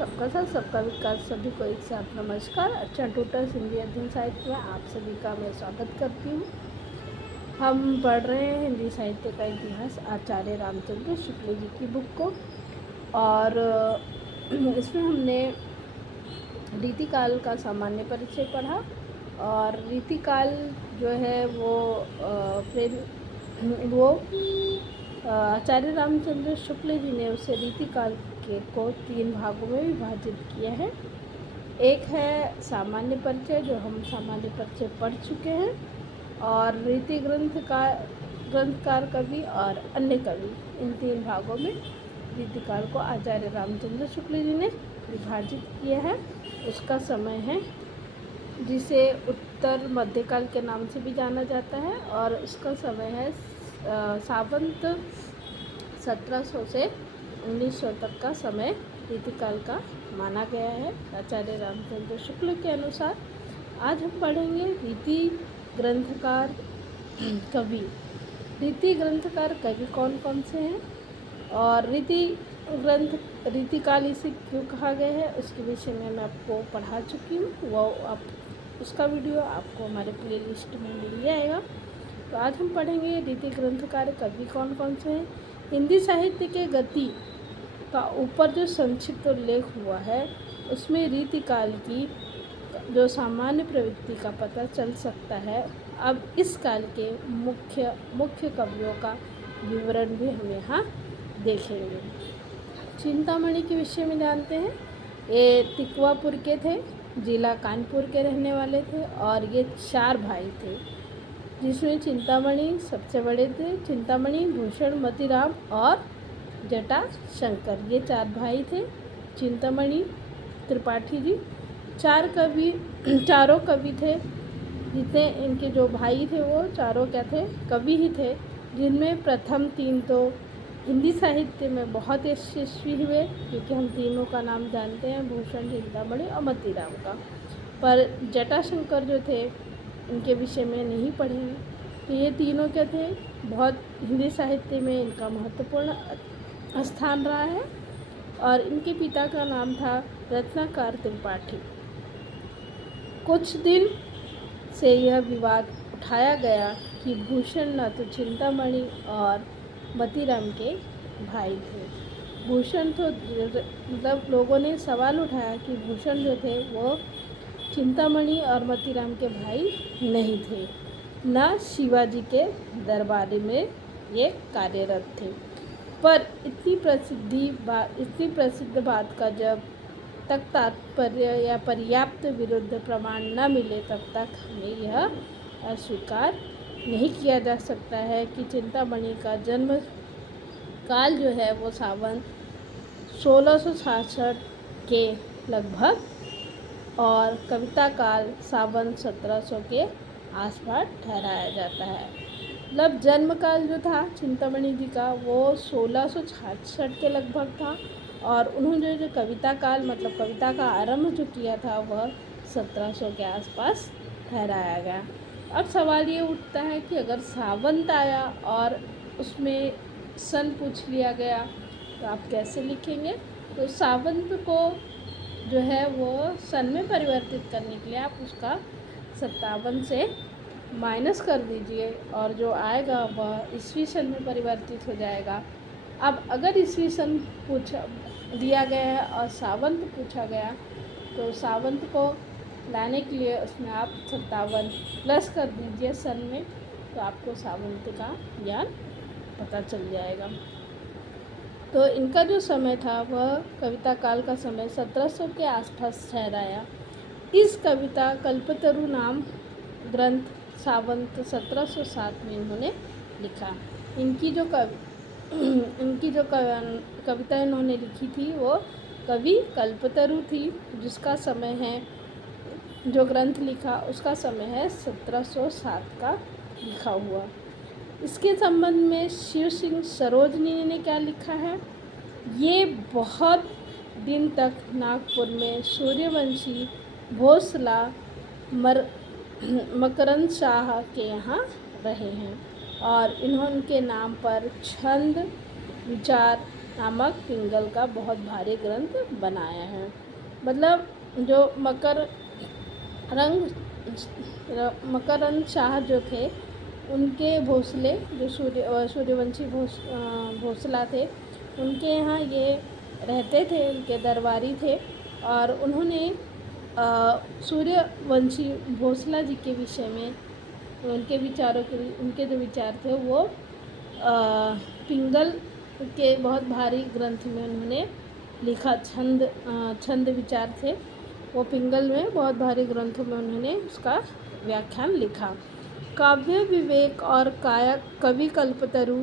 सबका साथ सबका विकास, सभी को एक साथ नमस्कार। अच्छा ट्यूटर्स हिंदी अध्ययन साहित्य में आप सभी का मैं स्वागत करती हूँ। हम पढ़ रहे हैं हिंदी साहित्य का इतिहास आचार्य रामचंद्र शुक्ल जी की बुक को, और इसमें हमने रीतिकाल का सामान्य परिचय पढ़ा। और रीतिकाल जो है वो आचार्य रामचंद्र शुक्ल जी ने उसे रीतिकाल को 3 भागों में विभाजित किया है। एक है सामान्य परिचय, जो हम सामान्य परिचय पढ़ चुके हैं, और रीति ग्रंथकार कवि और अन्य कवि, इन 3 भागों में रीतिकाल को आचार्य रामचंद्र शुक्ल जी ने विभाजित किया है। उसका समय है जिसे उत्तर मध्यकाल के नाम से भी जाना जाता है, और उसका समय है सावंत 1700 से 1900 तक का समय रीतिकाल का माना गया है आचार्य रामचंद्र शुक्ल के अनुसार। आज हम पढ़ेंगे रीति ग्रंथकार कवि। रीति ग्रंथकार कवि कौन कौन से हैं, और रीतिकाल इसे क्यों कहा गया है, उसके विषय में मैं आपको पढ़ा चुकी हूँ। उसका वीडियो आपको हमारे प्लेलिस्ट में मिल जाएगा। तो आज हम पढ़ेंगे रीति ग्रंथकार कवि कौन कौन से हैं। हिंदी साहित्य के गति का ऊपर जो संक्षिप्त उल्लेख हुआ है, उसमें रीतिकाल की जो सामान्य प्रवृत्ति का पता चल सकता है। अब इस काल के मुख्य कवियों का विवरण भी हम यहाँ देखेंगे। चिंतामणि के विषय में जानते हैं। ये तिकवापुर के थे, जिला कानपुर के रहने वाले थे, और ये 4 भाई थे, जिसमें चिंतामणि सबसे बड़े थे। चिंतामणि, भूषण, मोतीराम और जटाशंकर, ये 4 भाई थे। चिंतामणि त्रिपाठी जी चारों कवि थे। जितने इनके जो भाई थे वो चारों क्या थे, कवि ही थे, जिनमें प्रथम 3 तो हिंदी साहित्य में बहुत यशस्वी हुए, क्योंकि हम तीनों का नाम जानते हैं, भूषण, चिंतामणि और मोतीराम का। पर जटाशंकर जो थे, इनके विषय में नहीं पढ़ेंगे। तो ये तीनों क्या थे, बहुत हिंदी साहित्य में इनका महत्वपूर्ण स्थान रहा है। और इनके पिता का नाम था रत्नाकर त्रिपाठी। कुछ दिन से यह विवाद उठाया गया कि भूषण न तो चिंतामणि और मोतीराम के भाई थे। भूषण तो मतलब लोगों ने सवाल उठाया कि भूषण जो थे वो चिंतामणि और मोतीराम के भाई नहीं थे, न शिवाजी के दरबार में ये कार्यरत थे। पर इतनी प्रसिद्ध बात का जब तक तात्पर्य या पर्याप्त विरुद्ध प्रमाण न मिले, तब तक हमें यह अस्वीकार नहीं किया जा सकता है कि चिंतामणि का जन्म काल जो है वो सावन 1666 के लगभग, और कविता काल सावन 1700 के आसपास ठहराया जाता है। मतलब जन्म काल जो था चिंतामणि जी का वो 1666 के लगभग था, और उन्होंने जो कविता काल मतलब कविता का आरंभ जो किया था वह 1700 के आसपास ठहराया गया। अब सवाल ये उठता है कि अगर सावंत आया और उसमें सन पूछ लिया गया तो आप कैसे लिखेंगे। तो सावंत को जो है वो सन में परिवर्तित करने के लिए आप उसका 57 से माइनस कर दीजिए, और जो आएगा वह ईस्वी सन में परिवर्तित हो जाएगा। अब अगर ईस्वी सन पूछा दिया गया है और सावंत पूछा गया, तो सावंत को लाने के लिए उसमें आप 57 प्लस कर दीजिए सन में, तो आपको सावंत का ज्ञान पता चल जाएगा। तो इनका जो समय था वह कविता काल का समय 1700 के आसपास ठहराया। इस कविता कल्पतरु नाम ग्रंथ सावंत 1707 में इन्होंने लिखा। इनकी जो कविता इन्होंने लिखी थी वो कवि कल्पतरु थी, जिसका समय है, जो ग्रंथ लिखा उसका समय है 1707 का लिखा हुआ। इसके संबंध में शिव सिंह सरोजनी ने क्या लिखा है, ये बहुत दिन तक नागपुर में सूर्यवंशी भोसला मकरंद शाह के यहाँ रहे हैं, और इन्होंने नाम पर छंद विचार नामक पिंगल का बहुत भारी ग्रंथ बनाया है। मतलब जो मकरंद शाह जो थे, उनके भोसले जो सूर्यवंशी भोसला थे, उनके यहाँ ये रहते थे, उनके दरबारी थे। और उन्होंने सूर्यवंशी भोसला जी के विषय में उनके जो विचार थे वो पिंगल के बहुत भारी ग्रंथ में उन्होंने लिखा। छंद विचार थे वो पिंगल में बहुत भारी ग्रंथों में उन्होंने उसका व्याख्यान लिखा। काव्य विवेक और कवि कल्पतरु,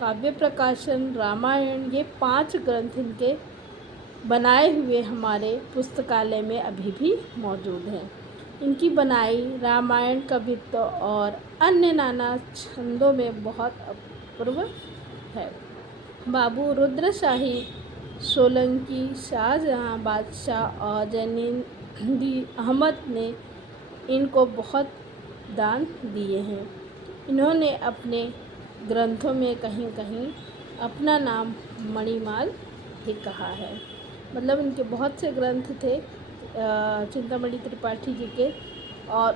काव्य प्रकाशन, रामायण, ये 5 ग्रंथ इनके बनाए हुए हमारे पुस्तकालय में अभी भी मौजूद हैं। इनकी बनाई रामायण, कवित्व और अन्य नाना छंदों में बहुत अपूर्व है। बाबू रुद्रशाही सोलंकी, शाहजहाँ बादशाह और जैनुद्दीन अहमद ने इनको बहुत दान दिए हैं। इन्होंने अपने ग्रंथों में कहीं कहीं अपना नाम मणिमाल भी कहा है। मतलब इनके बहुत से ग्रंथ थे चिंतामणि त्रिपाठी जी के, और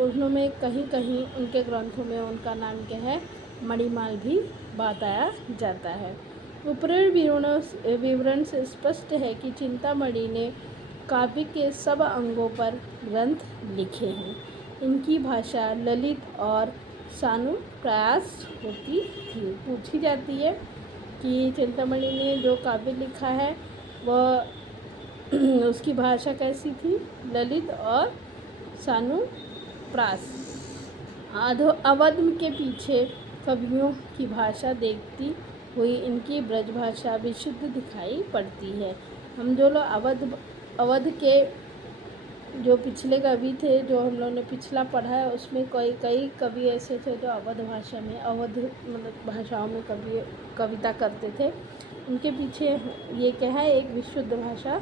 उन्होंने कहीं कहीं उनके ग्रंथों में उनका नाम क्या है, मणिमाल भी बताया जाता है। उपरोक्त विवरण से स्पष्ट है कि चिंतामणि ने काव्य के सब अंगों पर ग्रंथ लिखे हैं। इनकी भाषा ललित और सानुप्रास होती थी। पूछी जाती है कि चिंतामणि ने जो काव्य लिखा है वह उसकी भाषा कैसी थी, ललित और सानुप्रास। अवध के पीछे कवियों की भाषा देखती हुई इनकी ब्रज भाषा विशुद्ध दिखाई पड़ती है। हम जो लोग अवध के जो पिछले कवि थे, जो हम लोगों ने पिछला पढ़ा है, उसमें कई कवि ऐसे थे जो अवध भाषाओं में कविता करते थे। उनके पीछे ये क्या है, एक विशुद्ध भाषा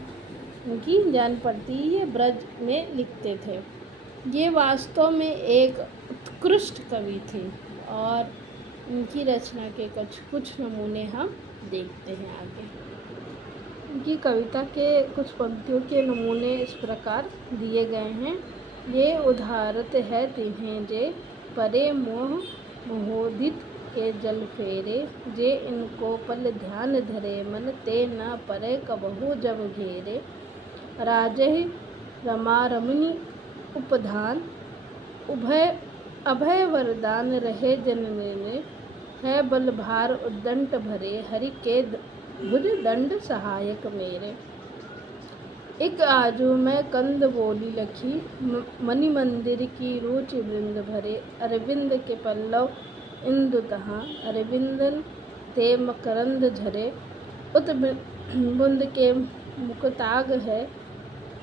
उनकी जान पड़ती है, ये ब्रज में लिखते थे। ये वास्तव में एक उत्कृष्ट कवि थे और इनकी रचना के कुछ नमूने हम देखते हैं आगे। इनकी कविता के कुछ पंक्तियों के नमूने इस प्रकार दिए गए हैं। ये उदारत है तिन्हें जे परे मोहोदित के जल फेरे, जे इनको पल ध्यान धरे मन ते न परे कबहू जब घेरे। राजहि रमा रमणी उपधान, अभय वरदान रहे जनने, है बल भार उद्दंड भरे, हरि के भुज दंड सहायक मेरे। एक आजू मैं कंद बोली लखी, मणि मंदिर की रुचि वृंद भरे। अरविंद के पल्लव इंदु तहाँ, अरविंदन ते मकरंद झरे। उत बुंद के मुकताग है,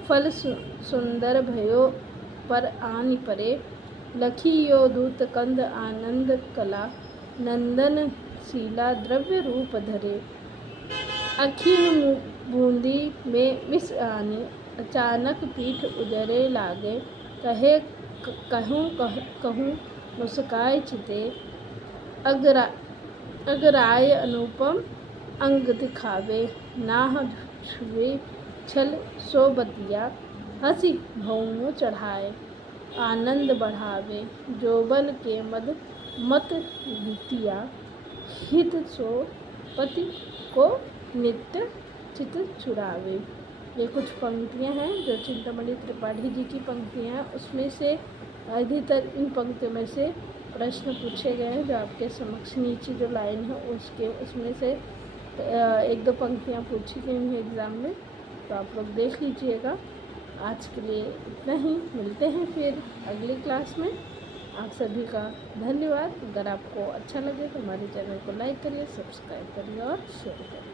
फल सुंदर भयो पर आनि परे। लखी यो दूत कंद आनंद कला, नंदन शीला द्रव्य रूप धरे। अखिन बूंदी में विष आनी, अचानक पीठ उजरे लागे। कहे कहूँ मुस्काए चिते, अगराय अनुपम अंग दिखावे। नाह छुए छल सो बतिया, हंसी भौमो चढ़ाए। आनंद बढ़ावे जोबन के मत बीतिया, हित सो पति को नित्य चित चुरावे। ये कुछ पंक्तियाँ हैं जो चिंतामणि त्रिपाठी जी की पंक्तियाँ हैं। उसमें से अधिकतर इन पंक्तियों में से प्रश्न पूछे गए हैं, जो आपके समक्ष नीचे जो लाइन है उसमें से 1-2 पंक्तियाँ पूछी गई हैं एग्ज़ाम में, तो आप लोग देख लीजिएगा। आज के लिए इतना ही, मिलते हैं फिर अगली क्लास में। आप सभी का धन्यवाद। अगर आपको अच्छा लगे तो हमारे चैनल को लाइक करिए, सब्सक्राइब करिए और शेयर करिए।